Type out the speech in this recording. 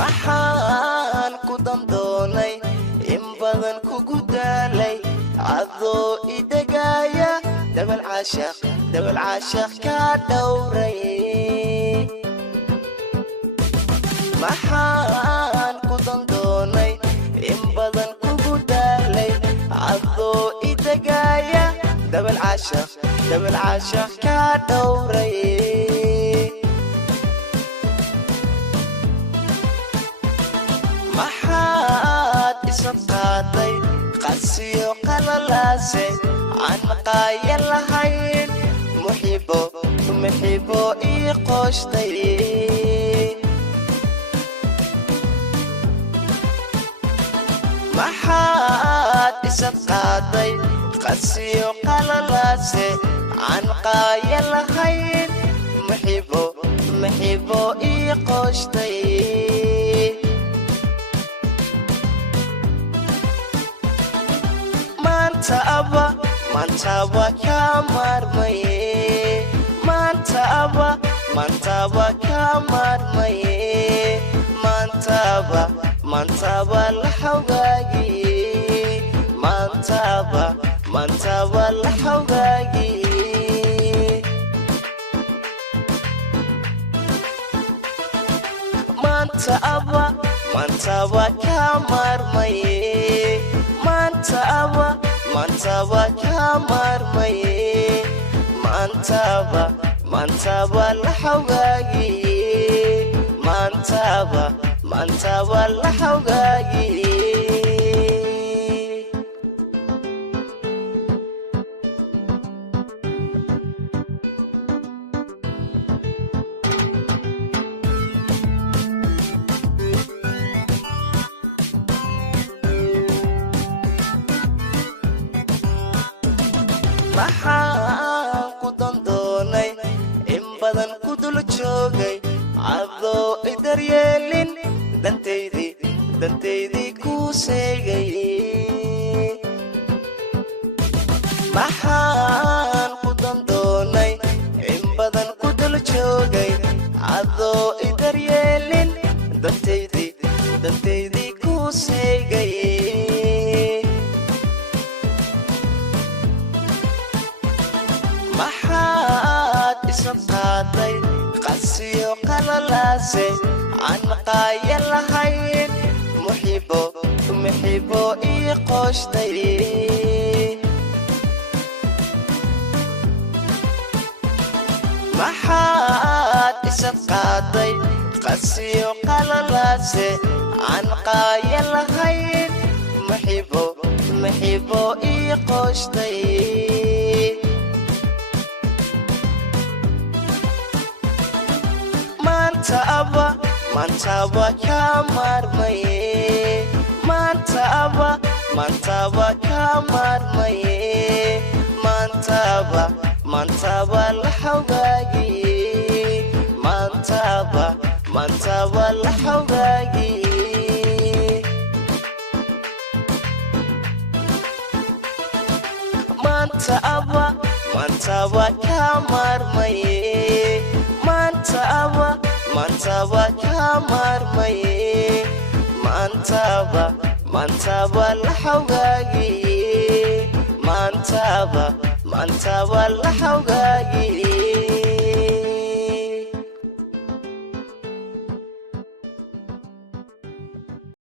maxaan ku dandoonay in badan kugu daalay adoo idagaya dabal caashaq ka dhowray maxaan ku dandoonay in badan kugu daalay adoo idagaya dabal caashaq ka dhowray maxaad isabqaaday qasiyo qalalaase aan maqaaya lahayn muxibo ii qooshtay maxaad isabqaaday qasiyo qalalaase aan maqaaya lahayn muxibo ii qooshtay Maanta waa ka maarmaye Maanta waa ka maarmaye Maanta waa la xogaagiye Maanta waa la xogaagiye Maanta waa ka maarmaye Maanta waa ka maarmaye Maanta waa la xogaagiye Maanta waa la xogaagiye maxaan ku dandoonay in badan ku dul joogay adoo idaryeelin dantaydii ku seegay maxaan ku dandoonay in badan ku dul joogay adoo idaryeelin dantaydii ku seegay maxaad isabqaaday qasiyo qalalaase aan maqaaya lahayn muxibo ii qooshtay maxaad isabqaaday qasiyo qalalaase aan maqaaya lahayn muxibo ii qooshtay Maanta waa ka maarmaye Maanta waa ka maarmaye Maanta waa la xogaagiye Maanta waa la xogaagiye Maanta waa ka maarmaye Maanta waa ka maarmaye Maanta waa la xogaagiye Maanta waa la xogaagiye